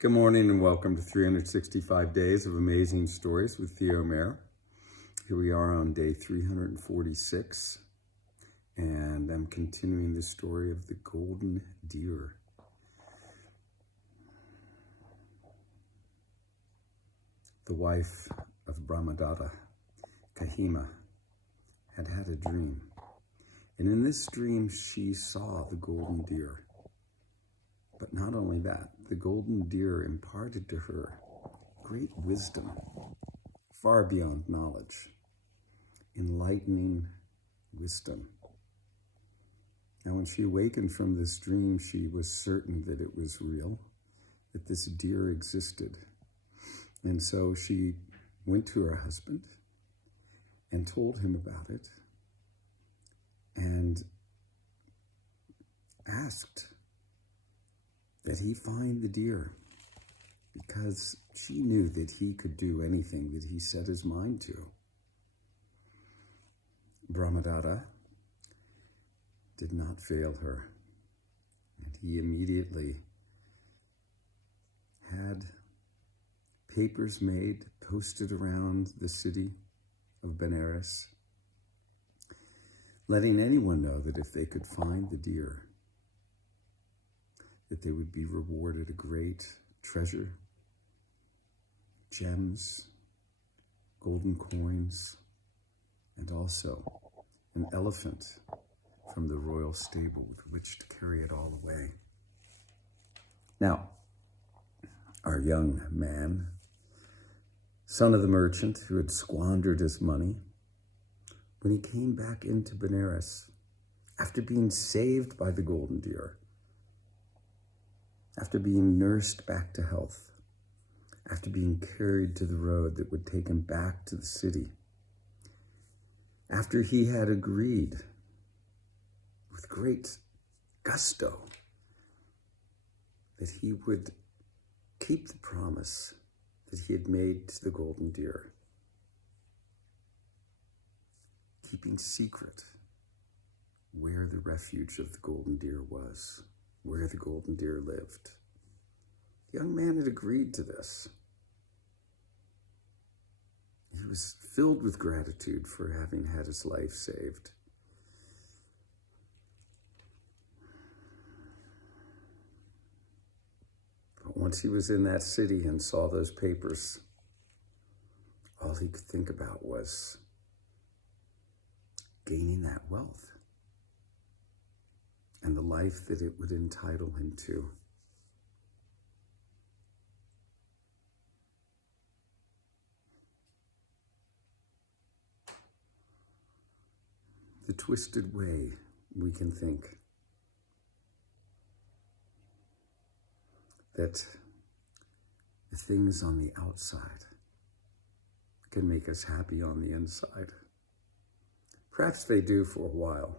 Good morning and welcome to 365 Days of Amazing Stories with Theo Mayer. Here we are on day 346, and I'm continuing the story of the golden deer. The wife of Brahmadatta, Kahima, had had a dream, and in this dream she saw the golden deer. But not only that, the golden deer imparted to her great wisdom, far beyond knowledge, enlightening wisdom. Now, when she awakened from this dream, she was certain that it was real, that this deer existed. And so she went to her husband and told him about it and asked that he find the deer, because she knew that he could do anything that he set his mind to. Brahmadatta did not fail her, and he immediately had papers made, posted around the city of Benares, letting anyone know that if they could find the deer, that they would be rewarded a great treasure, gems, golden coins, and also an elephant from the royal stable with which to carry it all away. Now, our young man, son of the merchant who had squandered his money, when he came back into Benares, after being saved by the golden deer, after being nursed back to health, after being carried to the road that would take him back to the city, after he had agreed with great gusto that he would keep the promise that he had made to the golden deer, keeping secret where the refuge of the golden deer was, where the golden deer lived. The young man had agreed to this. He was filled with gratitude for having had his life saved. But once he was in that city and saw those papers, all he could think about was gaining that wealth and the life that it would entitle him to. The twisted way we can think that the things on the outside can make us happy on the inside. Perhaps they do for a while,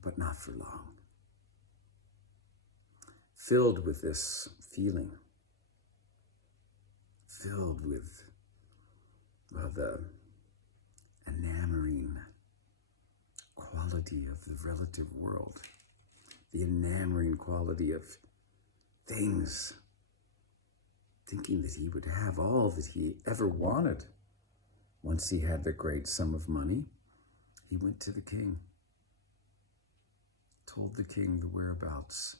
but not for long. Filled with this feeling, filled with the enamoring quality of the relative world, the enamoring quality of things, thinking that he would have all that he ever wanted. Once he had the great sum of money, he went to the king, told the king the whereabouts.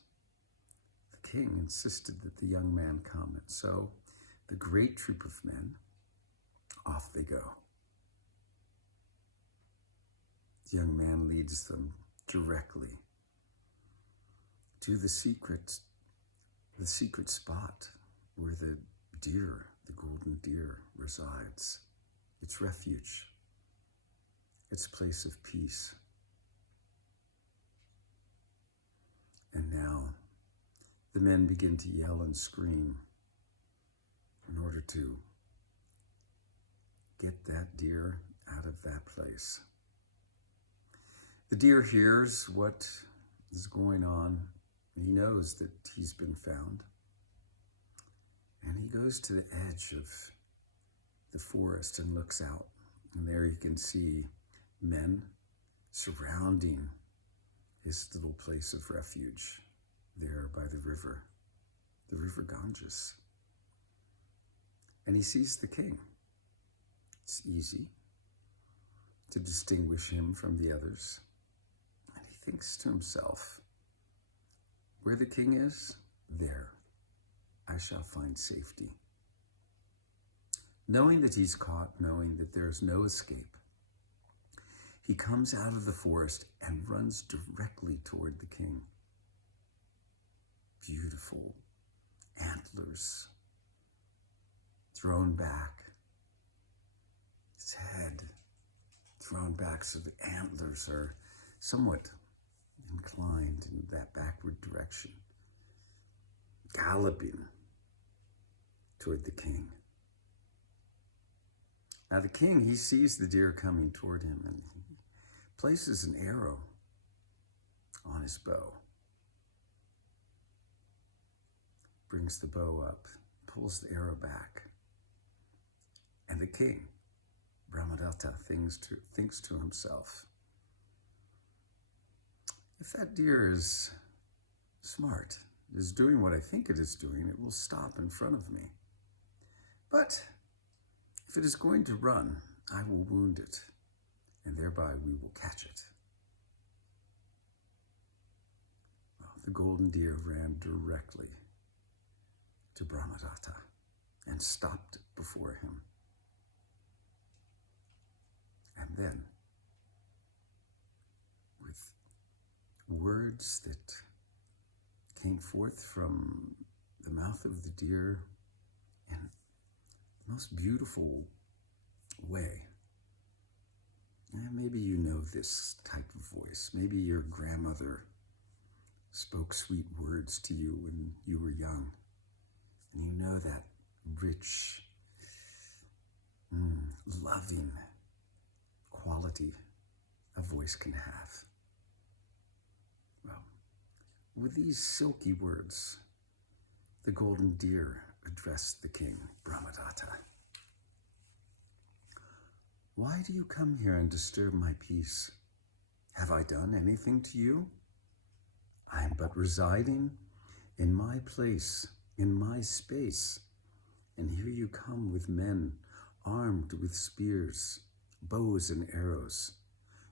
The king insisted that the young man come, and so the great troop of men, off they go. The young man leads them directly to the secret spot where the deer, the golden deer, resides, its refuge, its place of peace. And now the men begin to yell and scream in order to get that deer out of that place. The deer hears what is going on, and he knows that he's been found. And he goes to the edge of the forest and looks out, and there he can see men surrounding his little place of refuge there by the river. the river Ganges. And he sees the king. It's easy to distinguish him from the others. And he thinks to himself, where the king is, there I shall find safety. Knowing that he's caught, knowing that there's no escape, he comes out of the forest and runs directly toward the king. Beautiful antlers thrown back, his head thrown back so the antlers are somewhat inclined in that backward direction, galloping toward the king. Now the king, he sees the deer coming toward him and he places an arrow on his bow, brings the bow up, pulls the arrow back, and the king, Brahmadatta, thinks to himself, if that deer is smart, is doing what I think it is doing, it will stop in front of me. But if it is going to run, I will wound it, and thereby we will catch it. Well, the golden deer ran directly to Brahmadatta and stopped before him. And then, with words that came forth from the mouth of the deer in the most beautiful way. And maybe you know this type of voice. Maybe your grandmother spoke sweet words to you when you were young. And you know that rich, loving quality a voice can have. Well, with these silky words, the golden deer addressed the king, Brahmadatta. Why do you come here and disturb my peace? Have I done anything to you? I am but residing in my place, in my space, and here you come with men armed with spears, bows and arrows.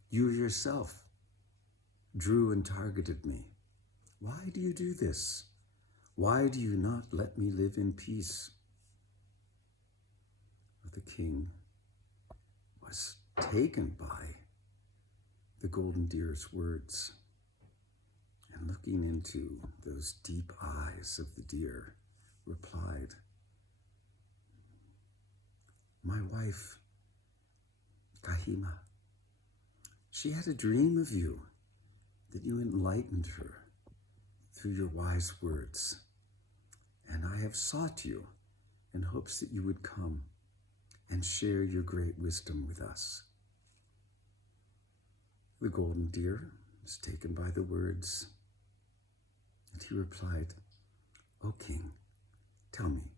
You yourself drew and targeted me. Why do you do this? Why do you not let me live in peace? But the king was taken by the golden deer's words, and looking into those deep eyes of the deer, replied, my wife, Kahima, she had a dream of you, that you enlightened her through your wise words, and I have sought you in hopes that you would come and share your great wisdom with us. The golden deer was taken by the words, and he replied, O king, tell me,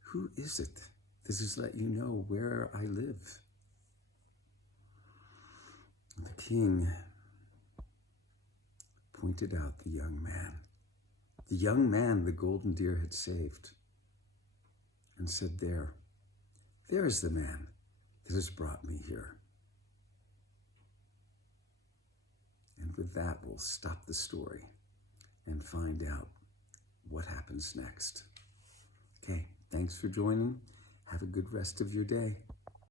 who is it that has let you know where I live? The king pointed out the young man the golden deer had saved, and said, there is the man that has brought me here. And with that, we'll stop the story and find out what happens next. Okay, thanks for joining. Have a good rest of your day.